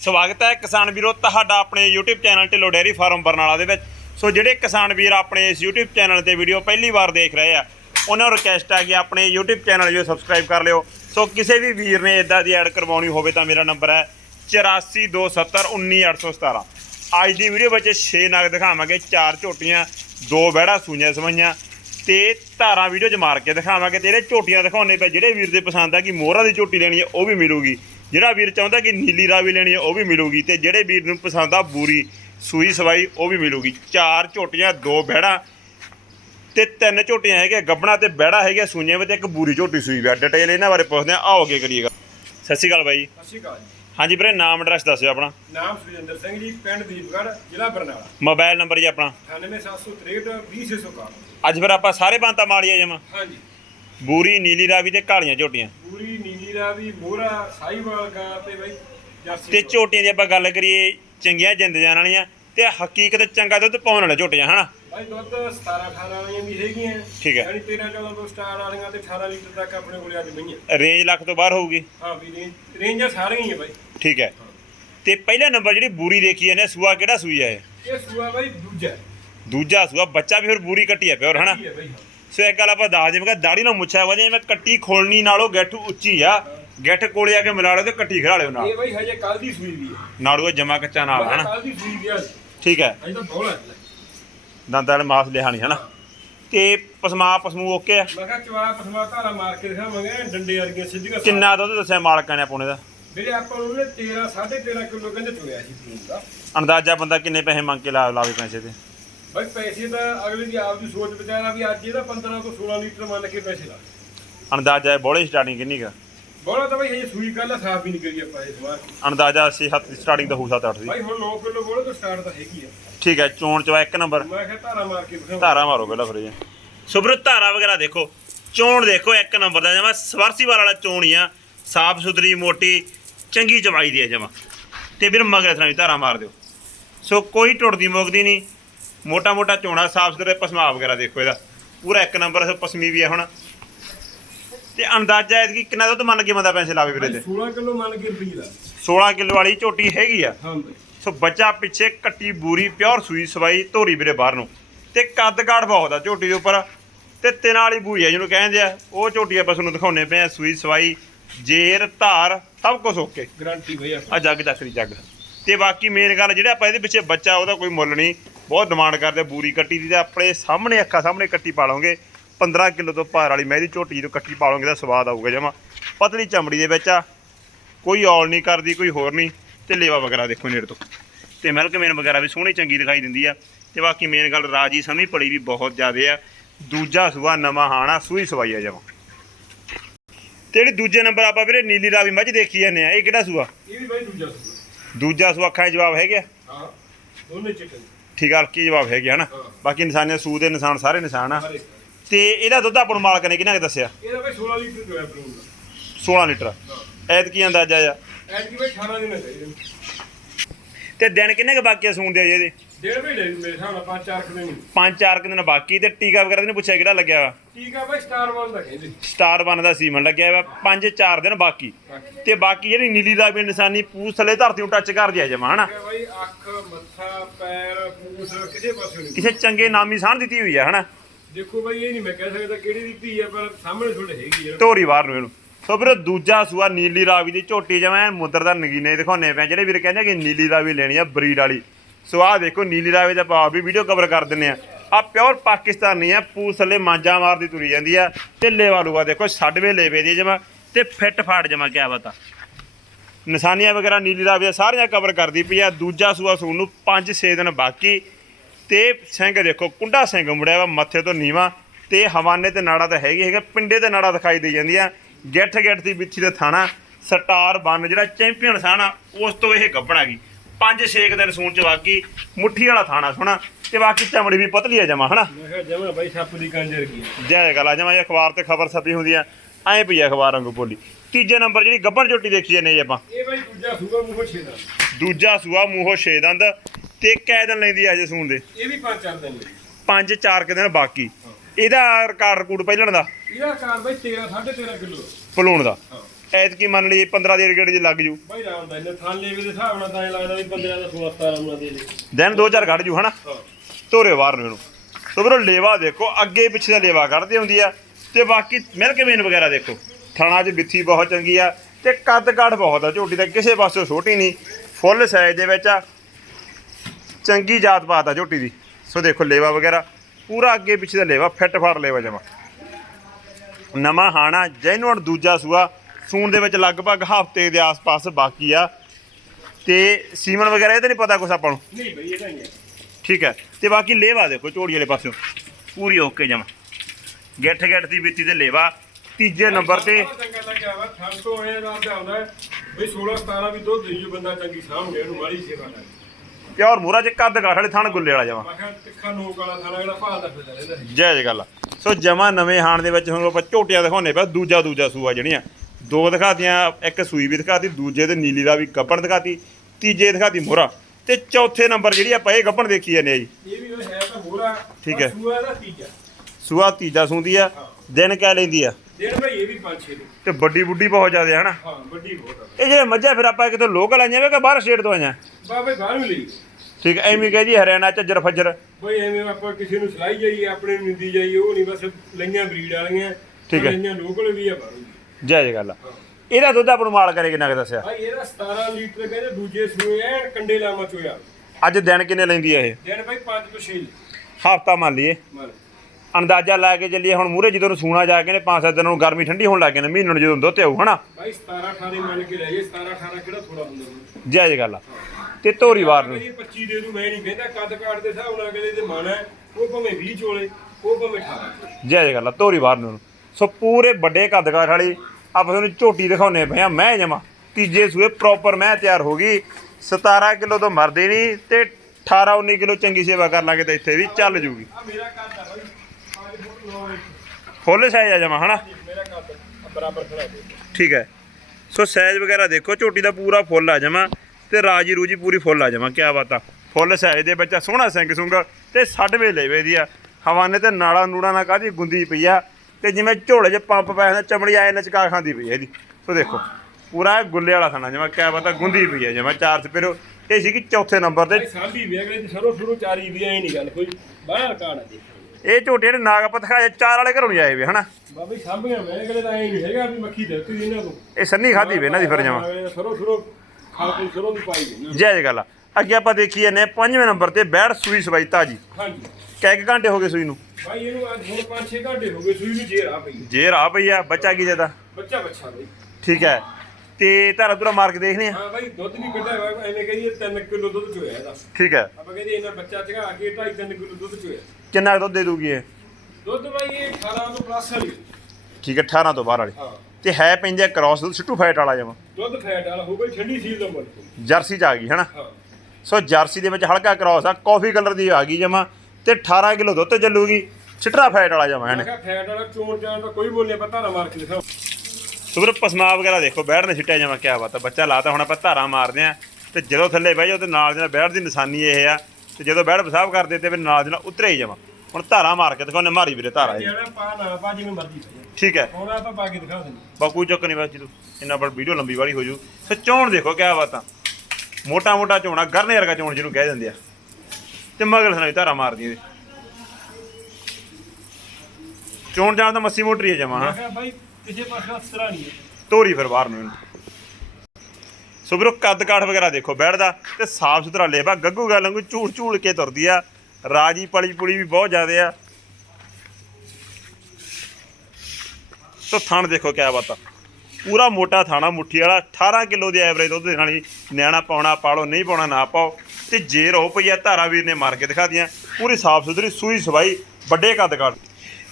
ਸਵਾਗਤ ਹੈ ਕਿਸਾਨ ਵੀਰੋ, ਤੁਹਾਡਾ ਆਪਣੇ YouTube channel Dhillon dairy farm Barnala ਦੇ ਵਿੱਚ। ਸੋ ਜਿਹੜੇ ਕਿਸਾਨ ਵੀਰ ਆਪਣੇ ਇਸ YouTube ਚੈਨਲ ਤੇ ਵੀਡੀਓ ਪਹਿਲੀ ਵਾਰ ਦੇਖ ਰਹੇ ਆ, ਉਹਨਾਂ ਨੂੰ ਰਿਕਵੈਸਟ ਆ ਕਿ ਆਪਣੇ YouTube ਚੈਨਲ ਜੋ ਸਬਸਕ੍ਰਾਈਬ ਕਰ ਲਿਓ। ਸੋ ਕਿਸੇ ਵੀ ਵੀਰ ਨੇ ਇਦਾਂ ਦੀ ਐਡ ਕਰਵਾਉਣੀ ਹੋਵੇ ਤਾਂ ਮੇਰਾ ਨੰਬਰ ਹੈ 8427191817 ਅੱਜ ਦੀ ਵੀਡੀਓ ਵਿੱਚ 6 ਨਗ ਦਿਖਾਵਾਂਗੇ, ਚਾਰ ਝੋਟੀਆਂ, ਦੋ ਬਹਿੜਾ ਸੂਈਆਂ ਸਵਾਈਆਂ ਤੇ ਧਾਰਾਂ ਵੀਡੀਓ 'ਚ ਮਾਰ ਕੇ ਦਿਖਾਵਾਂਗੇ ਤੇ ਇਹਦੇ ਝੋਟੀਆਂ ਦਿਖਾਉਣੇ ਪਏ, ਜਿਹੜੇ ਵੀਰ ਦੇ ਪਸੰਦ ਆ ਕਿ ਮੋਹਰਾ ਦੀ ਝੋਟੀ ਲੈਣੀ ਹੈ ਉਹ ਵੀ ਮਿਲੂਗੀ। ਜਿਹੜਾ ਵੀਰ ਚਾਹੁੰਦਾ ਕਿ ਨੀਲੀ ਰਾਵੀ ਲੈਣੀ ਹੈ ਉਹ ਵੀ ਮਿਲੂਗੀ ਤੇ ਜਿਹੜੇ ਵੀਰ ਨੂੰ ਪਸੰਦ ਆ ਬੂਰੀ ਸੂਈ ਸਵਾਈ ਉਹ ਵੀ ਮਿਲੂਗੀ। ਚਾਰ ਝੋਟੀਆਂ ਦੋ ਬਹਿੜਾ ਤੇ ਤਿੰਨ ਝੋਟੀਆਂ ਹੈਗੀਆਂ ਗੱਬਣਾ ਤੇ ਬਹਿੜਾ ਹੈਗਾ ਸੂਈਆਂ ਵਿੱਚ ਇੱਕ ਬੂਰੀ ਝੋਟੀ ਸੂਈ ਵੀ ਡਿਟੇਲ ਇਹਨਾਂ ਬਾਰੇ ਪੁੱਛਦੇ ਆ ਆਓ ਅੱਗੇ ਕਰੀਏਗਾ ਸਤਿ ਸ਼੍ਰੀ ਅਕਾਲ ਬਾਈ। ਸਤਿ ਸ਼੍ਰੀ ਅਕਾਲ ਜੀ। ਹਾਂਜੀ ਵੀਰੇ ਨਾਮ ਐਡਰੈਸ ਦੱਸਿਓ ਆਪਣਾ। ਨਾਮ ਸੁਰਿੰਦਰ ਸਿੰਘ ਜੀ ਪਿੰਡ ਦੀਪਗੜ੍ਹ ਜ਼ਿਲ੍ਹਾ ਬਰਨਾਲਾ। ਮੋਬਾਈਲ ਨੰਬਰ ਜੀ ਆਪਣਾ। 98763 20661 ਅੱਜ ਫਿਰ ਆਪਾਂ ਸਾਰੇ ਬੰਤਾ ਮਾਲੀਆ ਜਮਾ। ਹਾਂਜੀ। ਬੂਰੀ ਨੀਲੀ ਰਾਵੀ ਤੇ ਕਾਲੀਆਂ ਝੋਟੀਆਂ। ਨੀਲੀ ਰਾਵੀ ਮੋਹਰਾ ਸਾਈਵਾਲ ਗਾਂ ਤੇ ਬਈ ਜਰਸੀ ਤੇ ਝੋਟੀਆਂ ਦੀ ਆਪਾਂ ਗੱਲ ਕਰੀਏ ਚੰਗੀਆਂ ਜਿੰਦ ਜਾਨ ਵਾਲੀਆਂ ਤੇ ਹਕੀਕਤ ਚੰਗਾ ਦੁੱਧ ਪਾਉਣ ਵਾਲੇ ਝੋਟੀਆਂ ਹਨਾ? ਭਾਈ ਦੁੱਧ 17 18 ਵਾਲੀਆਂ ਵੀ ਹੈਗੀਆਂ। ਠੀਕ ਹੈ। ਯਾਨੀ 13 14 ਤੋਂ ਸਟਾਰ ਵਾਲੀਆਂ ਤੇ 18 ਲੀਟਰ ਤੱਕ ਆਪਣੇ ਕੋਲੇ ਅੱਜ ਮਈਆਂ ਰੇਂਜ ਲੱਖ ਤੋਂ ਬਾਹਰ ਹੋਊਗੀ। ਹਾਂ ਵੀ ਰੇਂਜ ਰੇਂਜਾਂ ਸਾਰੀਆਂ ਹੀ ਆ ਬਾਈ। ਠੀਕ ਹੈ। ਤੇ ਪਹਿਲਾ ਨੰਬਰ ਜਿਹੜੀ ਬੂਰੀ ਦੇਖੀ ਜਾਂਦੇ ਆ, ਸੂਆ ਕਿਹੜਾ ਸੂਈ ਹੈ ਇਹ? ਇਹ ਸੂਆ ਬਾਈ ਦੂਜਾ। ਦੂਜਾ ਸੂਆ ਬੱਚਾ ਵੀ ਫਿਰ ਬੂਰੀ ਕੱਟੀ ਹੈ ਪਿਓਰ ਹਨਾ? ਕੀ ਹੈ। ਬਾਈ ਸੋ ਇੱਕ ਗੱਲ ਆਪਾਂ ਦੱਸ ਦੇਵਾਂਗੇ ਦਾੜੀ ਨਾਲ ਮੁੱਛਿਆ ਵਜੇ ਜਿਵੇਂ ਕੱਟੀ ਖੋਲਣੀ ਨਾਲੋਂ ਗਿੱਠ ਉੱਚੀ ਆ ਗਿੱਠ ਕੋਲੇ ਆ ਕੇ ਮਿਲਾ ਲਿਓ ਤੇ ਕੱਟੀ ਖੜਾ ਲਿਓ ਨਾਲ। ਇਹ ਬਾਈ ਹਜੇ ਕੱਲ ਦੀ ਸੂਈ ਵੀ ਹੈ ਨਾੜੂਆ ਜਮਾ ਕੱਚਾ ਨਾਲ ਹਨਾ? ਕੱਲ ਦੀ ਸੂਈ ਵੀ ਆ। ਠੀਕ ਹੈ। ਅਜੇ ਤਾਂ ਬੋਲਾ ਦੰਦਾਂ ਵਾਲੇ ਮਾਸ ਲਿਆ ਨਹੀਂ ਹਨਾ? ਤੇ ਪਸਮਾ ਪਸਮੂ ਓਕੇ ਆ? ਮੈਂ ਕਿਹਾ ਚਵਾ ਪਸਮਾ ਧਾਰਾ ਮਾਰ ਕੇ ਦਿਖਾਵਾਂਗੇ ਡੰਡੇ ਵਰਗੀਆਂ ਸਿੱਧੀਆਂ ਕਿੰਨਾ ਦੁੱਧ ਦੱਸਿਆ ਮਾਲਕਾਂ ਨੇ ਆਪਣੇ ਦਾ? ਵੀਰੇ ਆਪਾਂ ਨੂੰ ਉਹਨੇ 13 13.5 ਕਿਲੋ ਕਹਿੰਦੇ ਚੁਗਿਆ ਸੀ ਦਾ। ਅੰਦਾਜ਼ਾ ਬੰਦਾ ਕਿੰਨੇ ਪੈਸੇ ਮੰਗ ਕੇ ਲਾ ਲਾਵੇ ਪੈਸੇ ਤੇ? ਬਾਈ ਪੈਸੇ ਤਾਂ ਅਗਲੇ ਦੀ ਆਪ ਦੀ ਸੋਚ ਵਿਚਾਰਾ ਵੀ ਅੱਜ ਇਹਦਾ 15 ਤੋਂ 16 ਲੀਟਰ ਮੰਨ ਕੇ ਪੈਸੇ ਲਾ ਅੰਦਾਜ਼ਾ ਬੋਲੇ ਸਟਾਰਟਿੰਗ ਕਿੰਨੀ ਕਾ ਬੋਲਾ ਤਾਂ ਬਾਈ ਹਜੇ ਸੂਈ ਗੱਲ ਸਾਫ਼ ਵੀ ਨਹੀਂ ਕਰੀ ਆਪਾਂ ਇਸ ਵਾਰ। ਅੰਦਾਜ਼ਾ 6 7 ਸਟਾਰਟਿੰਗ ਦਾ ਹੋਊ 7 8 ਦੀ। ਬਾਈ ਹੁਣ 9 ਕਿਲੋ ਬੋਲੇ ਤੋਂ ਸਟਾਰਟ ਤਾਂ ਹੈਗੀ ਆ। ਠੀਕ ਹੈ ਚੋਣ ਚਵਾ ਇੱਕ ਨੰਬਰ ਮੈਂ ਕਿਹਾ ਧਾਰਾ ਮਾਰ ਕੇ ਦਿਖਾਵਾਂ ਧਾਰਾ ਮਾਰੋ ਪਹਿਲਾਂ ਫਿਰ ਜੀ ਸੁਬਰ ਧਾਰਾ ਵਗੈਰਾ ਦੇਖੋ। ਚੋਣ ਦੇਖੋ ਇੱਕ ਨੰਬਰ ਦਾ ਜਮਾ ਸਵਰਸੀਵਾਲ ਵਾਲਾ ਚੋਣ ਹੀ ਆ। ਸਾਫ਼ ਸੁਥਰੀ ਮੋਟੀ ਚੰਗੀ ਚਵਾਈ ਦੀ ਹੈ ਜਮਾ। ਤੇ ਫਿਰ ਮਗਰ ਥਾਂ ਵੀ ਧਾਰਾ ਮਾਰ ਦਿਓ। ਸੋ ਕੋਈ ਟੁੱਟਦੀ ਮੁੱਕਦੀ ਨਹੀਂ। ਮੋਟਾ ਮੋਟਾ ਚੋਣਾ ਸਾਫ਼ ਸੁਥਰੇ ਪਸਮਾ ਵਗੈਰਾ ਦੇਖੋ ਇਹਦਾ। ਪੂਰਾ ਇੱਕ ਨੰਬਰ ਪਸਮੀ ਵੀ ਹੈ ਹੁਣ। ਤੇ ਅੰਦਾਜ਼ਾ ਹੈ ਕਿ ਕਿੰਨਾ ਦੁੱਧ ਮੰਨ ਕੇ ਬੰਦਾ ਪੈਸੇ ਲਾਵੇ ਵੀਰੇ ਤੇ? 16 ਕਿਲੋ ਮੰਨ ਕੇ ਰੁਪਈ ਦਾ। 16 ਕਿਲੋ ਵਾਲੀ ਝੋਟੀ ਹੈਗੀ ਆ। ਹਾਂ ਬਾਈ। ਸੋ ਬੱਚਾ ਪਿੱਛੇ ਕੱਟੀ ਬੂਰੀ ਪਿਓਰ ਸੂਈ ਸਵਾਈ ਧੋਰੀ ਵੀਰੇ ਬਾਹਰ ਨੂੰ। ਤੇ ਕੱਦ ਕਾਠ ਬਹੁਤ ਆ ਝੋਟੀ ਦੇ ਉੱਪਰ। ਤੇ ਤਿੰਨ ਵਾਲੀ ਬੂਰੀ ਆ ਜਿਹਨੂੰ ਕਹਿੰਦੇ ਆ। ਉਹ ਝੋਟੀ ਆਪਾਂ ਤੁਹਾਨੂੰ ਦਿਖਾਉਣੇ ਪਏ ਆ ਸੂਈ ਸਵਾਈ ਜੇਰ ਧਾਰ ਸਭ ਕੁਝ ਓਕੇ ਗਾਰੰਟੀ ਆਪਾਂ। ਆ ਜੱਗ ਚੱਕਰੀ ਜੱਗ। ਤੇ ਬਾਕੀ ਮੇਨ ਗੱਲ ਜਿਹੜਾ ਆਪਾਂ ਇਹਦੇ ਪਿੱਛੇ ਬੱਚਾ ਉਹਦਾ ਕੋਈ ਮੁੱਲ ਨਹੀਂ। ਬਹੁਤ ਡਿਮਾਂਡ ਕਰਦੇ ਬੂਰੀ ਕੱਟੀ ਦੀ ਤੇ ਆਪਣੇ ਸਾਹਮਣੇ ਅੱਖਾਂ ਸਾਹਮਣੇ ਕੱਟੀ ਪਾਲੋਗੇ 15 ਕਿਲੋ ਤੋਂ ਭਾਰ ਵਾਲੀ ਮੈਂ ਦੀ ਝੋਟੀ ਜਦੋਂ ਕੱਟੀ ਪਾਲੋਗੇ ਤਾਂ ਸਵਾਦ ਆਊਗਾ ਜਮਾ। ਪਤਲੀ ਚਮੜੀ ਦੇ ਵਿੱਚ ਆ ਕੋਈ ਔਲ ਨਹੀਂ ਕਰਦੀ ਕੋਈ ਹੋਰ ਨਹੀਂ। ਤੇ ਲੇਵਾ ਵਗੈਰਾ ਦੇਖੋ ਨੇੜੇ ਤੋਂ। ਤੇ ਮਿਲਕ ਮੇਨ ਵਗੈਰਾ ਵੀ ਸੋਹਣੀ ਚੰਗੀ ਦਿਖਾਈ ਦਿੰਦੀ ਆ। ਤੇ ਬਾਕੀ ਮੇਨ ਗੱਲ ਰਾਜੀ ਸਮੀ ਪੜੀ ਵੀ ਬਹੁਤ ਜ਼ਿਆਦੇ ਆ। ਦੂਜਾ ਸੂਆ ਨਵਾਂ ਹਾਣਾ ਸੂਈ ਸਵਾਈ ਆ ਜਮਾ। ਤੇ ਜਿਹੜੀ ਦੂਜੇ ਨੰਬਰ ਆਪਾਂ ਵੀਰੇ ਨੀਲੀ ਰਾਵੀ ਮੱਝ ਦੇਖੀ ਜਾਂਦੇ ਆ ਇਹ ਕਿਹੜਾ ਸੂਆ? ਇਹ ਵੀ ਬਾਈ ਦੂਜਾ ਸੂਆ। ਦੂਜਾ ਸੂਆ ਅੱਖਾਂ ਜਵਾਬ ਹੈਗਾ ਹਾਂ ਦੋਨੇ ਚਿਕਨ। ਠੀਕ ਆ ਕੀ ਜਵਾਬ ਹੈਗੇ ਹਨਾ? ਹਾਂ। ਬਾਕੀ ਇਨਸਾਨੀਅਤ ਸੂ ਦੇ ਨਿਸ਼ਾਨ ਸਾਰੇ ਨਿਸ਼ਾਨ ਆ। ਤੇ ਇਹਦਾ ਦੁੱਧ ਆਪਾਂ ਨੂੰ ਮਾਲਕ ਨੇ ਕਿੰਨਾ ਕੁ ਦੱਸਿਆ? ਇਹਦਾ ਬਾਈ 16 ਲੀਟਰ ਜੋ ਹੈ ਫਰੂਟ ਦਾ 16 ਲੀਟਰ। ਹਾਂ। ਐਤ ਕੀ ਅੰਦਾਜ਼ਾ ਆ। ਐਤਕੀ ਬਾਈ 18 ਦਿਨ ਹੈ ਤੇ ਦਿਨ ਕਿੰਨੇ ਕੁ ਬਾਕੀ ਆ ਸੂਣ ਦੇ ਇਹਦੇ? ਡੇਢ ਮਹੀਨੇ ਦੀ ਮੇਰੇ ਹਿਸਾਬ ਨਾਲ ਪੰਜ ਚਾਰ ਕੁ ਦਿਨ ਪੰਜ ਚਾਰ ਕੁ ਦਿਨ ਬਾਕੀ ਤੇ ਟੀਕਾ ਵਗੈਰਾ ਤੇ ਪੁੱਛਿਆ ਕਿਹੜਾ ਲੱਗਿਆ ਵਾ? ਟੀਕਾ ਬਾਈ ਸਟਾਰ ਵਾਲ ਦਾ। ਕਹਿੰਦੇ ਸਟਾਰ ਵਨ ਦਾ ਸੀਮਨ ਲੱਗਿਆ ਵਾ ਪੰਜ ਚਾਰ ਦਿਨ ਬਾਕੀ। ਤੇ ਬਾਕੀ ਜਿਹੜੀ ਨੀਲੀ ਦਾ ਵੀ ਨਿਸ਼ਾਨੀ ਪੂਛ ਥੱਲੇ ਧਰਤੀ ਨੂੰ ਟੱਚ ਕਰ ਦਿਆ ਜਮਾ ਹਨਾ? ਠੀਕ ਹੈ ਬਾਈ ਅੱਖ ਮੱਥਾ ਪੈਰ ਪੂਛ ਕਿਸੇ ਪਾਸੇ ਨਹੀਂ। ਕਿਸੇ ਚੰਗੇ ਨਾਮੀ ਸਾਣ ਦਿੱਤੀ ਹੋਈ ਆ ਹਨਾ? ਦੇਖੋ ਬਾਈ ਇਹ ਨਹੀਂ ਮੈਂ ਕਹਿ ਸਕਦਾ ਕਿਹੜੀ ਦੀ ਧੀ ਹੈ ਪਰ ਸਾਹਮਣੇ ਤੁਹਾਡੇ ਹੈਗੀ ਯਾਰ ਧੋਰੀ ਬਾਹਰ ਨੂੰ ਇਹਨੂੰ। ਸੋ ਵੀਰ ਦੂਜਾ ਸੂਆ ਨੀਲੀ ਰਾਵੀ ਦੀ ਝੋਟੀ ਜਿਵੇਂ ਮੁੱਦਰ ਦਾ ਨਗੀਨੇ ਦਿਖਾਉਣੇ ਪਏ ਜਿਹੜੇ ਵੀਰ ਕਹਿੰਦੇ ਕਿ ਨੀਲੀ ਰਾਵੀ ਲੈਣੀ ਆ ਬਰੀਡ ਵਾਲੀ। ਸੋ ਆਹ ਦੇਖੋ, ਨੀਲੀ ਰਾਵੇ ਦਾ ਭਾਵ ਵੀ ਵੀਡੀਓ ਕਵਰ ਕਰ ਦਿੰਨੇ ਆ। ਆ ਪਿਓਰ ਪਾਕਿਸਤਾਨੀ ਆ ਪੂਛ ਥੱਲੇ ਮਾਂਜਾ ਮਾਰਦੀ ਤੁਰੀ ਜਾਂਦੀ ਆ। ਤੇ ਲੇਵਾਲੂਗਾ ਦੇਖੋ, ਛੱਡਵੇਂ ਲੇਵੇ ਦੀ ਜਮਾ, ਤੇ ਫਿੱਟ ਫਾੜ ਜਮਾ, ਕਿਆ ਬਤਾ ਨਿਸ਼ਾਨੀਆਂ ਵਗੈਰਾ ਨੀਲੀ ਰਾਵੀ ਸਾਰੀਆਂ ਕਵਰ ਕਰਦੀ ਪਈ ਆ। ਦੂਜਾ ਸੂਆ ਸੂਣ ਨੂੰ 5-6 ਦਿਨ ਬਾਕੀ। ਤੇ ਸਿੰਘ ਦੇਖੋ, ਕੁੰਡਾ ਸਿੰਘ ਮੁੜਿਆ ਵਾ, ਮੱਥੇ ਤੋਂ ਨੀਵਾ। ਤੇ ਹਵਾਨੇ ਤੇ ਨਾੜਾ ਤਾਂ ਹੈਗੀ ਹੈਗਾ ਪਿੰਡੇ ਤੇ ਨਾੜਾ ਦਿਖਾਈ ਦੇ ਜਾਂਦੀਆਂ। ਗਿੱਠ ਗਿੱਠ ਦੀ ਵਿੱਥੀ ਦਾ ਥਾਣਾ, ਸਟਾਰ ਬਨ ਜਿਹੜਾ ਚੈਂਪੀਅਨ ਸਾਣਾ ਉਸ ਤੋਂ ਇਹ ਗੱਬਣਾ ਗਈ 5-6 ਦਿਨ ਸੂਣ ਚ ਬਾਕੀ ਮੁੱਠੀ ਵਾਲਾ ਥਾਣਾ ਸੋਣਾ ਤੇ ਬਾਕੀ ਚਮੜੀ ਵੀ ਪਤਲੀ ਆ ਜਮਾ ਹਨਾ? ਮੈਂ ਕਿਹਾ ਜਮਾ ਬਾਈ ਸੱਪ ਦੀ ਕੰਜਰ ਕੀ ਜੈ ਗੱਲ ਜਮਾ ਇਹ ਅਖਬਾਰ ਤੇ ਖਬਰ ਛਪੀ ਹੁੰਦੀ ਆ ਐਂ ਪਈ ਅਖਬਾਰ ਵਾਂਗੂ ਬੋਲੀ। ਤੀਜੇ ਨੰਬਰ ਜਿਹੜੀ ਗੱਬਣ ਝੋਟੀ ਦੇਖੀ ਜਾਂਦੇ ਜੀ ਆਪਾਂ। ਇਹ ਬਾਈ ਦੂਜਾ ਮੂੰਹ ਸੂਆ ਮੂੰਹੋਂ ਛੇ ਦੰਦ ਤੇ ਕੈ ਦਿਨ ਲੈਂਦੀ ਆ ਅਜੇ ਸੂਣ ਦੇ। ਇਹ ਵੀ ਪੰਜ ਚਾਰ ਦਿਨ ਲਈ। ਪੰਜ ਚਾਰ ਕੁ ਦਿਨ ਬਾਕੀ। ਇਹਦਾ ਰਿਕਾਰਡ ਰਿਕੂਡ ਪਹਿਲਣ ਦਾ? ਇਹਦਾ ਕਾਰ ਬਾਈ 13 13.5 ਕਿਲੋ। ਪਲੂਣ ਦਾ। ਐਤਕੀ ਮੰਨ ਲਈ 15 ਦੀ ਰੇਟ ਦੀ ਲੱਗ ਜੂ। ਬਾਈ ਰਾਮ ਦਾ ਇਹਨੇ ਥਾਂ ਲੈਵੇ ਦੇ ਹਿਸਾਬ ਨਾਲ ਤਾਂ ਇਹ ਲੱਗਦਾ ਵੀ ਬੰਦਿਆਂ ਦਾ 16 17 ਮਣਾ ਦੇ ਦੇ। ਦਿਨ ਦੋ ਚਾਰ ਕੱਢ ਜੂ ਹਨਾ? ਧੋਰੇ ਬਾਹਰ ਨੂੰ ਇਹਨੂੰ। ਸੋ ਵੀਰੋ ਲੇਵਾ ਦੇਖੋ ਅੱਗੇ ਪਿੱਛੇ ਦਾ ਲੇਵਾ ਕੱਢਦੀ ਹੁੰਦੀ ਆ। ਤੇ ਬਾਕੀ ਮਿਲਕ ਵੇਨ ਵਗੈਰਾ ਦੇਖੋ। ਥਾਣਾ 'ਚ ਬਿੱਥੀ ਬਹੁਤ ਚੰਗੀ ਆ ਤੇ ਕੱਦ ਕਾਠ ਬਹੁਤ ਆ ਝੋਟੀ ਤਾਂ ਕਿਸੇ ਪਾਸੋਂ ਛੋਟੀ ਨਹੀਂ। ਫੁੱਲ ਸਾਈਜ਼ ਦੇ ਵਿੱਚ ਆ। ਚੰਗੀ ਜਾਤ ਪਾਤ ਆ ਝੋਟੀ ਦੀ। ਸੋ ਦੇਖੋ ਲੇਵਾ ਵਗੈਰਾ। ਪੂਰਾ ਅੱਗੇ ਪਿੱਛੇ ਦਾ ਲੇਵਾ ਫਿੱਟ ਫਾੜ ਲੇਵਾ ਜਮਾ। ਨਵਾਂ ਹਾਣਾ ਜੈਨੂਨ ਦੂਜਾ ਸੂਆ। ਸੂਣ ਦੇ ਵਿੱਚ ਲਗਭਗ ਹਫ਼ਤੇ ਦੇ ਆਸ-ਪਾਸ ਬਾਕੀ ਆ। ਤੇ ਸੀਮਨ ਵਗੈਰਾ ਇਹ ਤਾਂ ਨਹੀਂ ਪਤਾ ਕੁਛ ਆਪਾਂ ਨੂੰ? ਨਹੀਂ ਬਈ ਇਹ ਤਾਂ ਹੀ ਹੈ ਠੀਕ ਹੈ। ਤੇ ਬਾਕੀ ਲੇਵਾ ਦੇਖੋ ਝੋੜੀ ਵਾਲੇ ਪਾਸਿਓਂ। ਪੂਰੀ ਓਕੇ ਜਮਾ। ਗਿੱਠ ਗਿੱਠ ਦੀ ਵਿੱਤੀ ਤੇ ਲੇਵਾ। ਤੀਜੇ ਨੰਬਰ ਤੇ ਚੰਗਾ ਲੱਗਿਆ ਵਾ ਥਾਂ ਤੋਂ ਇਹ ਰਾਤ ਦਾ ਆਉਂਦਾ ਹੈ। ਬਈ 16 17 ਵੀ ਦੁੱਧ ਦੇਈਓ ਬੰਦਾ ਚੰਗੀ ਸਾਹਮਣੇ ਉਹਨੂੰ ਮਾੜੀ ਸੇਵਾ ਕਰ ਪਿਓਰ ਮੂਰਾ ਚ ਕੱਦ ਕਾਠ ਵਾਲੇ ਥਣ ਗੁੱਲੇ ਵਾਲਾ ਜਮਾ। ਮੈਂ ਕਿਹਾ ਤਿੱਖਾ ਨੋਕ ਵਾਲਾ ਖਾਣਾ ਜਿਹੜਾ ਭਾਲਦਾ ਫਿਰਦਾ ਰਹਿੰਦਾ ਸੀ। ਜੈ ਜੈ ਗੱਲ। ਸੋ ਜਮਾ ਨਵੇਂ ਹਾਣ ਦੇ ਵਿੱਚ ਹੁਣ ਆਪਾਂ ਝੋਟੀਆਂ ਦਿਖਾਉਣੇ ਪਿਆ ਦੂਜਾ ਦੂਜਾ ਸੂਆ ਜਿਹੜੀਆਂ। ਦੋ ਦਿਖਾਤੀਆਂ ਇੱਕ ਸੂਈ ਵੀ ਦਿਖਾਤੀ ਦੂਜੇ ਤੇ ਨੀਲੀ ਦਾ ਵੀ ਗੱਪਣ ਦਿਖਾਤੀ ਤੀਜੇ ਦਿਖਾਤੀ ਮੋਹਰਾ। ਤੇ ਚੌਥੇ ਨੰਬਰ ਜਿਹੜੀ ਆਪਾਂ ਇਹ ਗੱਪਣ ਦੇਖੀ ਜਾਂਦੇ ਆ ਜੀ। ਇਹ ਵੀ ਉਹ ਹੈ ਤਾਂ ਮੋਰਾ ਠੀਕ ਹੈ। ਸੂਆ ਦਾ ਤੀਜਾ। ਸੂਆ ਤੀਜਾ ਸੂੰਦੀ ਆ ਦਿਨ ਕਹਿ ਲੈਂਦੀ ਆ। ਦਿਨ ਭਾਈ ਇਹ ਵੀ ਪੰਜ ਛੇ ਨੇ। ਤੇ ਵੱਡੀ ਬੁੱਢੀ ਬਹੁਤ ਜ਼ਿਆਦਾ ਹੈ ਹਨਾ? ਹਾਂ ਵੱਡੀ ਬਹੁਤ ਇਹ ਜਿਹੜੇ ਮੱਝਾਂ ਫਿਰ ਆਪਾਂ ਕਿਤੋਂ ਲੋਕਲ ਆਈਆਂ ਵੇ ਕਿ ਬਾਹਰ ਸਟੇਟ ਤੋਂ ਆਈਆਂ? ਬਾਬੇ ਬਾਹਰ ਵੀ ਲਈ। ਠੀਕ ਐ ਐਵੇਂ ਕਹੇ ਜੀ ਹਰਿਆਣਾ ਝੱਜਰ ਫੱਜਰ। ਬਈ ਐਵੇਂ ਆਪਾਂ ਕਿਸੇ ਨੂੰ ਸਲਾਈ ਜਾਈਏ ਆਪਣੇ ਨੂੰ ਨਿੰਦੀ ਜਾਈਏ ਉਹ ਨਹੀਂ ਬਸ ਲਈਆਂ ਬਰੀਡ ਵਾਲੀਆਂ ਠੀਕ ਹੈ। ਲਈਆਂ ਲੋਕਲ ਵੀ ਆ ਬਾਹਰੋਂ ਵੀ। ਜੈ ਜੈ ਗੱਲ ਆ ਇਹਦਾ ਦੁੱਧ ਆਪਾਂ ਨੂੰ ਮਾਲ ਕਰੇ ਕਿੰਨਾ ਕੁ ਦੱਸਿਆ? ਭਾਈ ਇਹਦਾ 17 ਲੀਟਰ ਕਹਿੰਦੇ ਦੂਜੇ ਸੂਏ ਐ ਕੰਡੇ ਲਾਮਾ ਚੋਇਆ। ਅੱਜ ਦਿਨ ਕਿੰਨੇ ਲੈਂਦੀ ਆ ਇਹ? ਦਿਨ ਭਾਈ 5 ਤੋਂ 6 ਹਫਤਾ ਮੰਨ ਲਈਏ। ਮੰਨ ਅੰਦਾਜ਼ਾ ਲਾ ਕੇ ਚੱਲੀਏ ਹੁਣ ਮੂਰੇ ਜਦੋਂ ਨੂੰ ਸੂਣਾ ਜਾ ਕੇ ਨੇ ਪੰਜ ਸੱਤ ਦਿਨਾਂ ਨੂੰ ਗਰਮੀ ਠੰਡੀ ਹੋਣ ਲੱਗ ਗਈ ਨੇ ਮਹੀਨੇ ਨੂੰ ਜਦੋਂ ਦੁੱਧ ਆਊ ਹਨਾ? ਭਾਈ 17 18 ਮੰਨ ਕੇ ਲੈ ਜੇ 17 18 ਕਿਹੜਾ ਥੋੜਾ ਹੁੰਦਾ ਹੁਣ ਜੈ ਜੈ ਗੱਲ ਆ ਤੇ ਧੋਰੀ ਵਾਰ ਨੂੰ। ਮੇਰੀ 25 ਦੇ ਦੂ ਮੈਂ ਨਹੀਂ ਕਹਿੰਦਾ ਕੱਦ ਕਾਟ ਦੇ ਹਿਸਾਬ ਨਾਲ ਕਹਿੰਦੇ ਤੇ ਮਨ ਹੈ ਉਹ ਭਾਵੇਂ 20 ਚੋਲੇ ਉਹ ਭਾਵੇਂ 18 ਜੈ ਜੈ ਗੱਲ ਆ ਧੋਰੀ ਵਾਰ ਨੂੰ। ਸੋ ਪੂਰੇ ਵੱਡੇ ਕੱਦਕਾਰ ਵਾਲੀ ਆਪਾਂ ਤੁਹਾਨੂੰ ਝੋਟੀ ਦਿਖਾਉਨੇ ਪਏ ਆ ਮੈਂ ਜਮਾ। ਤੀਜੇ ਸੂਏ ਪ੍ਰੋਪਰ ਮੈਂ ਤਿਆਰ ਹੋ ਗਈ। 17 ਕਿਲੋ ਤੋਂ ਮਰਦੇ ਨਹੀਂ ਤੇ 18 19 ਕਿਲੋ ਚੰਗੀ ਸੇਵਾ ਕਰ ਲਾਂਗੇ ਤਾਂ ਇੱਥੇ ਵੀ ਚੱਲ ਜੂਗੀ। ਆ ਮੇਰਾ ਕੱਦ ਆ ਭਾਈ 5 ਫੁੱਟ 9 ਇੰਚ ਫੁੱਲ ਸਾਈਜ਼ ਆ ਜਮਾ ਹਨਾ? ਠੀਕ ਹੈ। ਸੋ ਸਾਈਜ਼ ਵਗੈਰਾ ਦੇਖੋ ਝੋਟੀ ਦਾ ਪੂਰਾ ਫੁੱਲ ਆ ਜਾਵਾਂ ਤੇ ਰਾਜੀ ਰੂਜੀ ਪੂਰੀ ਫੁੱਲ ਆ ਜਾਵਾਂ ਕਿਆ ਬਾਤ ਆ। ਫੁੱਲ ਸਾਈਜ਼ ਦੇ ਬੱਚਾ ਸੋਹਣਾ ਸਿੰਘ ਸੁੰਗ ਤੇ ਛੱਡਵੇ ਲੈਵੇ ਦੀ ਆ। ਹਵਾਨੇ ਤੇ ਨਾਲਾ ਨੂੜਾ ਨਾ ਕਾਦੀ ਗੁੰਦੀ ਪਈ ਆ। ਤੇ ਜਿਵੇਂ ਝੋਲੇ 'ਚ ਪੰਪ ਪੈ ਜਾਂਦਾ ਚਮੜੀ ਆਏ ਨਚਕਾ ਖਾਂਦੀ ਪਈ ਆ ਇਹਦੀ। ਸੋ ਦੇਖੋ ਪੂਰਾ ਗੁੱਲੇ ਵਾਲਾ ਖਾਣਾ ਜਿਵੇਂ ਕਿਆ ਆ ਗੁੰਦੀ ਪਈ ਆ ਜਿਵੇਂ ਚਾਰ ਸਪੇਰੋ ਇਹ ਸੀ ਕਿ ਚੌਥੇ ਨੰਬਰ ਤੇ ਸਾਂਭੀ ਵੀ ਅਗਲੇ ਦੀ ਸਰੋਂ ਸੁਰੂ ਚਾਰੀ ਵੀ ਐ ਨਹੀਂ ਗੱਲ ਕੋਈ। ਬਾਹਰ ਕਾੜ ਦੇ ਇਹ ਝੋਟੇ ਨੇ ਨਾਗ ਪਤਖਾ ਚਾਰ ਵਾਲੇ ਘਰੋਂ ਨਹੀਂ ਆਏ ਵੇ ਹਨਾ? ਬਾਬੇ ਸਾਂਭੀਆਂ ਮੈਂ ਅਗਲੇ ਦਾ ਐ ਨਹੀਂ ਹੈਗਾ ਵੀ ਮੱਖੀ ਦਿੱਤੀ ਇਹਨਾਂ ਨੂੰ ਇਹ ਸੰਨੀ ਖਾਦੀ ਵੇ ਇਹਨਾਂ ਦੀ ਫਿਰ ਜਮਾ। ਦਾ ਸਰੋਂ ਸੁਰੂ ਖਾਲ ਕੋਲ ਸਰੋਂ ਦੀ ਪਾਈ ਜੈ ਜੈ ਗੱਲ ਅੱਗੇ ਆਪਾਂ ਦੇਖੀ ਜਾਂਦੇ ਹਾਂ ਪੰਜਵੇਂ ਨੰਬਰ ਤੇ ਬੈੜ ਸੂਈ ਸਵਾਈ ਤਾਜੀ। ਹਾਂਜੀ। ਕੈ ਕੁ ਘੰਟੇ ਹੋ ਗਏ ਸੂਈ ਨੂੰ? ਭਾਈ ਇਹਨੂੰ ਅੱਜ ਹੁਣ 5-6 ਘੰਟੇ ਹੋ ਗਏ ਸੂਈ ਨੂੰ ਜੇਰ ਆ ਪਈ ਜੇ ਰਾਹ ਪਈ ਆ ਬੱਚਾ ਕੀ ਜਦਾ ਬੱਚਾ ਬੱਚਾ ਬਈ। ਠੀਕ ਹੈ। ਤੇ ਧਾਰਾ ਧੁਰਾ ਮਾਰ ਕੇ ਦੇਖਦੇ ਆ ਹਾਂ ਭਾਈ ਦੁੱਧ ਨਹੀਂ ਕੱਢਿਆ ਹੋਇਆ ਐਵੇਂ ਕਹੀਏ 3 ਕਿਲੋ ਦੁੱਧ ਚੋਇਆ ਇਹਦਾ। ਠੀਕ ਹੈ। ਆਪਾਂ ਕਹਿੰਦੇ ਇਹਨਾਂ ਬੱਚਾ ਚਗਾ ਕੇ 2.5-3 ਕਿਲੋ ਦੁੱਧ ਚੋਇਆ। ਕਿੰਨਾ ਦੁੱਧ ਦੇ ਦੂਗੀ ਇਹ? ਦੁੱਧ ਭਾਈ ਇਹ 18 ਤੋਂ ਪਲੱਸ ਵਾਲੀ ਠੀਕ ਹੈ 18 ਤੋਂ ਬਾਹਰ ਵਾਲੀ। ਹਾਂ। ਤੇ ਹੈ ਪੈਂਦੇ ਕ੍ਰਾਸ ਦੁੱਧ ਸਿੱਟੂ ਫੈਟ ਵਾਲਾ ਜਮਾ ਦੁੱਧ ਫੈਟ ਵਾਲਾ ਹੋਊਗਾ ਠੰਡੀ ਸੀਲ ਦਾ ਮੁੱਲ। ਜਰਸੀ ਚ ਆ ਗਈ ਹਨਾ? ਹਾਂ। ਸੋ ਜਰਸੀ ਦੇ ਵਿੱਚ ਹਲਕਾ ਕ੍ਰਾਸ ਆ ਕਾਫੀ ਕਲਰ ਦੀ ਆ ਗਈ ਜਮਾ ਤੇ 18 ਕਿਲੋ ਦੁੱਧ ਚੱਲੂਗੀ। ਸਿੱਟਰਾ ਫੈਟ ਵਾਲਾ ਜਮਾ ਮੈਂ ਕਿਹਾ ਫੈਟ ਵਾਲਾ ਚੋਣ ਜਾਣ ਦਾ ਕੋਈ ਬੋਲੇ ਆਪਾਂ ਧਾਰਾ ਮਾਰ ਕੇ ਦਿਖਾਓ। ਸੋ ਵੀਰ ਪਸਮਾ ਵਗੈਰਾ ਦੇਖੋ ਬੈੜ ਨੇ ਸਿੱਟਿਆ ਜਮਾ ਕਿਆ ਬਾਤ ਆ। ਬੱਚਾ ਲਾਤਾ ਹੁਣ ਆਪਾਂ ਧਾਰਾ ਮਾਰਦੇ ਆ। ਤੇ ਜਦੋਂ ਥੱਲੇ ਬਹਿ ਜਾਓ ਤੇ ਨਾਲ ਨਾਲ ਬੈੜ ਦੀ ਨਿਸ਼ਾਨੀ ਇਹ ਆ। ਤੇ ਜਦੋਂ ਬੈੜ ਪਿਸ਼ਾਬ ਕਰਦੇ ਤੇ ਫਿਰ ਨਾਲ ਨਾਲ ਉਤਰੇ ਹੀ ਜਮਾ। ਹੁਣ ਧਾਰਾ ਮਾਰ ਕੇ ਦਿਖਾਉਣੇ ਮਾਰੀ ਵੀਰੇ ਧਾਰਾ ਜੀ। ਜਿਹੜਾ ਪਾ ਨਾ ਪਾ ਜਿਵੇਂ ਮਰਜ਼ੀ ਪਾ ਠੀਕ ਹੈ। ਹੁਣ ਆਪਾਂ ਪਾ ਕੇ ਦਿਖਾ ਦਿੰਦੇ ਬਾ ਕੋਈ ਚੱਕ ਨਹੀਂ ਬਸ ਜਦੋਂ ਇੰਨਾ ਬੜ ਵੀਡੀਓ ਲੰਬੀ ਵਾਲੀ ਹੋ ਜੂ। ਤੇ ਚੋਣ ਦੇਖੋ ਕਿਆ ਬਾਤਾਂ ਮੋਟਾ ਮੋਟਾ ਚੋਣਾ ਗਰਨੇ ਵਰਗਾ ਚੋਣ ਜਿਹਨੂੰ ਕਹਿ ਦਿੰਦੇ ਆ। ਤੇ ਮਗਲ ਸਨਾਈ ਧਾਰਾ ਮਾਰਦੀ ਇਹਦੇ। ਚੋਣ ਜਾਣ ਤਾਂ ਮੱਸੀ ਮੋਟਰੀ ਹੈ ਜਮਾ ਹਾਂ। ਕਿਸੇ ਪਾਸੇ ਨਹੀਂ ਤੋਰੀ ਫਿਰ ਬਾਹਰ ਨੂੰ ਸੋ ਵੀਰੋ ਕੱਦ ਕਾਠ ਵਗੈਰਾ ਦੇਖੋ ਬੈਠਦਾ ਤੇ ਸਾਫ਼ ਸੁਥਰਾ ਲੇਵਾ ਗੱਗੂ ਗਾ ਲੰਗੂ ਝੂੜ ਝੂੜ ਕੇ ਤੁਰਦੀ ਆ। ਰਾਜੀ ਪਲੀ ਪੁਲੀ ਵੀ ਬਹੁਤ ਜ਼ਿਆਦੇ ਆ। ਸੋ ਥਣ ਦੇਖੋ ਕਿਆ ਬਾਤ। ਆ ਪੂਰਾ ਮੋਟਾ ਥਾਣਾ ਮੁੱਠੀ ਵਾਲਾ 18 ਕਿਲੋ ਦੀ ਐਵਰੇਜ ਦੁੱਧ ਦੇਣ ਵਾਲੀ ਨਿਆਣਾ ਪਾਉਣਾ ਪਾਲੋ ਨਹੀਂ ਪਾਉਣਾ ਨਾ ਪਾਓ। ਤੇ ਜੇ ਰੋ ਪਈ ਆ ਧਾਰਾ ਵੀਰ ਨੇ ਮਾਰ ਕੇ ਦਿਖਾ ਦੀਆਂ ਪੂਰੀ ਸਾਫ਼ ਸੁਥਰੀ ਸੂਈ ਸਵਾਈ ਵੱਡੇ ਕੱਦ ਕਾਠ।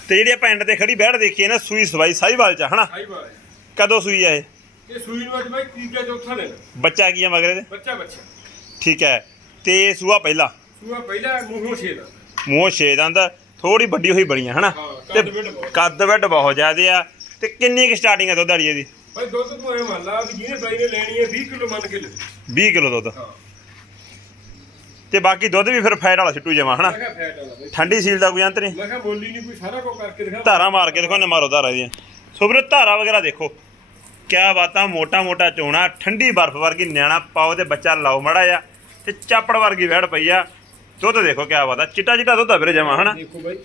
ਤੇ ਜਿਹੜੀ ਆਪਾਂ ਐਂਡ ਤੇ ਖੜੀ ਬੈਠ ਦੇਖੀਏ ਨਾ ਸੂਈ ਸਵਾਈ ਸਾਈਵਾਲ ਚ ਹਨਾ? ਬਾਤ ਕਦੋਂ ਸੂਈ ਆ ਇਹ? ਇਹ ਸੂਈ ਨੂੰ ਅੱਜ ਭਾਈ ਤੀਜਾ ਚੌਥਾ ਦਿਨ ਬੱਚਾ ਕੀ ਆ ਮਗਰੇ ਦੇ ਬੱਚਾ ਬੱਚਾ। ਠੀਕ ਹੈ। ਤੇ ਸੂਆ ਪਹਿਲਾ? ਸੂਆ ਪਹਿਲਾ ਮੂੰਹੋਂ ਛੇਦਾ ਮੂੰਹ ਛੇ ਦੰਦ ਥੋੜੀ ਵੱਡੀ ਹੋਈ ਬਣੀ ਆ ਹਨਾ? ਹਾਂ, ਤੇ ਕੱਦ ਵੱਡ ਬਹੁਤ। ਕੱਦ ਵੱਡ ਬਹੁਤ ਜ਼ਿਆਦੇ ਆ। ਤੇ ਕਿੰਨੀ ਕੁ ਸਟਾਰਟਿੰਗ ਆ ਦੁੱਧ ਵਾਲੀ ਇਹਦੀ? ਭਾਈ ਦੁੱਧ ਤੋਂ ਮੰਨ ਲਾ ਵੀ ਜਿਹਨੇ ਬਾਈ ਨੇ ਲੈਣੀ ਹੈ 20 ਕਿਲੋ ਮੰਨ ਕੇ ਲੈ। 20 ਕਿਲੋ ਦੁੱਧ। ਹਾਂ। ਤੇ ਬਾਕੀ ਦੁੱਧ ਵੀ ਫਿਰ ਫੈਟ ਵਾਲਾ ਛਿੱਟੂ ਜਮਾ ਹਨਾ? ਮੈਂ ਕਿਹਾ ਫੈਟ ਵਾਲਾ ਭਾਈ ਠੰਡੀ ਸੀਲ ਦਾ ਕੋਈ ਅੰਤ ਨਹੀਂ। ਮੈਂ ਕਿਹਾ ਬੋਲੀ ਨਹੀਂ ਕੋਈ ਸਾਰਾ ਕੁਝ ਕਰਕੇ ਦਿਖਾ। ਧਾਰਾ ਮਾਰ ਕੇ ਦੇਖੋ ਨੇ ਮਾਰੋ ਧਾਰਾ ਦੀਆਂ। ਸੋ ਵੀਰੇ ਧਾਰਾ ਵਗੈਰਾ ਦੇਖੋ। ਕਿਆ ਬਾਤਾਂ ਮੋਟਾ ਮੋਟਾ ਚੋਣਾ ਠੰਡੀ ਬਰਫ਼ ਵਰਗੀ ਨਿਆਣਾ ਪਾਓ ਤੇ ਬੱਚਾ ਲਾਓ ਮੜਾ ਆ ਤੇ ਚਾਪੜ ਵਰਗੀ ਵਹਿੜ ਪਈ ਆ। ਦੁੱਧ ਦੇਖੋ ਕਿਆ ਬਾਤਾਂ ਚਿੱਟਾ ਚਿੱਟਾ ਦੁੱਧ ਆ ਵੀਰੇ ਜਮਾ ਹਨਾ? ਦੇਖੋ ਬਾਈ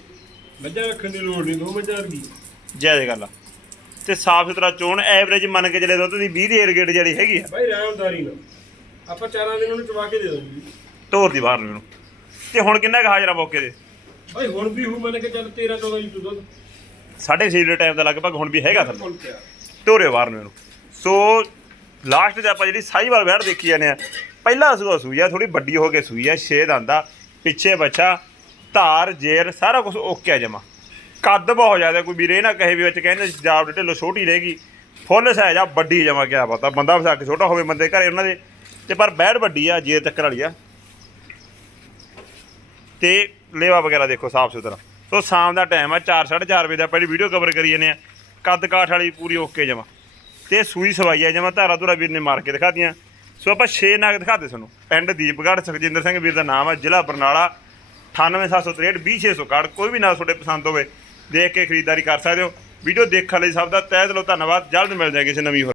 ਮੱਝਾਂ ਰੱਖਣ ਦੀ ਲੋੜ ਨਹੀਂ ਦੋ ਮੱਝਾਂ ਵਰਗੀ ਜੈ ਜੈ ਗੱਲ ਆ ਤੇ ਸਾਫ਼ ਸੁਥਰਾ ਚੋਣ ਐਵਰੇਜ ਮੰਨ ਕੇ ਚਲੇ ਦੁੱਧ ਦੀ 20 ਦੀ ਏਰਗੇਟ ਜਿਹੜੀ ਹੈਗੀ ਆ। ਬਾਈ ਰਹਿਮਦਾਰੀ ਨਾਲ। ਆਪਾਂ ਚਾਰਾਂ ਦਿਨ ਉਹਨੂੰ ਚਵਾ ਕੇ ਦੇ ਦਾਂਗੇ ਤੋਰ ਦੀ ਬਾਹਰ ਨੂੰ ਇਹਨੂੰ। ਤੇ ਹੁਣ ਕਿੰਨਾ ਕੁ ਹਾਜ਼ਰਾ ਮੌਕੇ ਦੇ ਬਾਈ ਹੁਣ ਵੀ ਹੂ ਮੰਨ ਕੇ ਚੱਲ 13 14 ਲੀਟਰ ਦੁੱਧ। ਸਾਢੇ ਛੇ ਦੇ ਟਾਈਮ ਦਾ ਲਗਭਗ ਹੁਣ ਵੀ ਹੈਗਾ ਥੱਲੇ। ਤੋਰੇ ਬਾਹਰ ਨੂੰ ਇਹਨੂੰ। ਸੋ ਲਾਸਟ ਤੇ ਆਪਾਂ ਜਿਹੜੀ ਸਾਈਵਾਲ ਵੈੜ ਦੇਖੀ ਜਾਂਦੇ ਆ ਪਹਿਲਾ ਸੂਆ ਸੂਈ ਆ ਥੋੜੀ ਵੱਡੀ ਹੋ ਕੇ ਸੂਈ ਆ ਛੇ ਦੰਦਾ ਪਿੱਛੇ ਬੱਚਾ ਧਾਰ ਜੇਰ ਸਾਰਾ ਕੁਝ ਓਕੇ ਆ ਜਮਾ। ਕੱਦ ਬਹੁਤ ਜ਼ਿਆਦਾ ਕੋਈ ਵੀਰੇ ਨਾ ਕਹੇ ਵੀ ਵਿੱਚ ਕਹਿੰਦੇ ਜਾਬ ਢਿੱਲੋਂ ਛੋਟੀ ਰਹੇਗੀ ਫੁੱਲ ਸਾਈਜ਼ ਆ ਵੱਡੀ ਜਮਾ ਕਿਆ ਪਤਾ ਬੰਦਾ ਵਸਾ ਕੇ ਛੋਟਾ ਹੋਵੇ ਬੰਦੇ ਘਰੇ ਉਹਨਾਂ ਦੇ। ਤੇ ਪਰ ਬੈੜ ਵੱਡੀ ਆ ਜੇਰ ਚੱਕਰ ਵਾਲੀ ਆ। ਤੇ ਲੇਵਾ ਵਗੈਰਾ ਦੇਖੋ ਸਾਫ਼ ਸੁਥਰਾ। ਸੋ ਸ਼ਾਮ ਦਾ ਟਾਈਮ ਆ 4:30 ਵਜੇ ਦਾ ਪਹਿਲੀ ਵੀਡੀਓ ਕਵਰ ਕਰੀ ਜਾਂਦੇ ਆ, ਕੱਦ ਕਾਠ ਵਾਲੀ ਪੂਰੀ ਓਕੇ ਜਮਾ। ਤੇ ਸੂਈ ਸਵਾਈ ਆ ਜਮਾ, ਧਾਰਾ ਧੁਰਾ ਵੀਰ ਨੇ ਮਾਰ ਕੇ ਦਿਖਾਤੀਆਂ। ਸੋ ਆਪਾਂ 6 ਨਾਗ ਦਿਖਾਤੇ ਤੁਹਾਨੂੰ। ਪਿੰਡ ਦੀਪਗੜ੍ਹ, ਸੁਖਜਿੰਦਰ ਸਿੰਘ ਵੀਰ ਦਾ ਨਾਮ ਆ, ਜ਼ਿਲ੍ਹਾ ਬਰਨਾਲਾ 98763 20661 ਕੋਈ ਵੀ ਨਾ ਤੁਹਾਡੇ ਪਸੰਦ ਹੋਵੇ, ਦੇਖ ਕੇ ਖਰੀਦਦਾਰੀ ਕਰ ਸਕਦੇ ਹੋ। ਵੀਡੀਓ ਦੇਖਣ ਲਈ ਸਭ ਦਾ ਤਹਿ ਦਿਲੋਂ ਧੰਨਵਾਦ। ਜਲਦ ਮਿਲ ਜਾਏ ਕਿਸੇ ਨਵੀਂ ਹੋਰ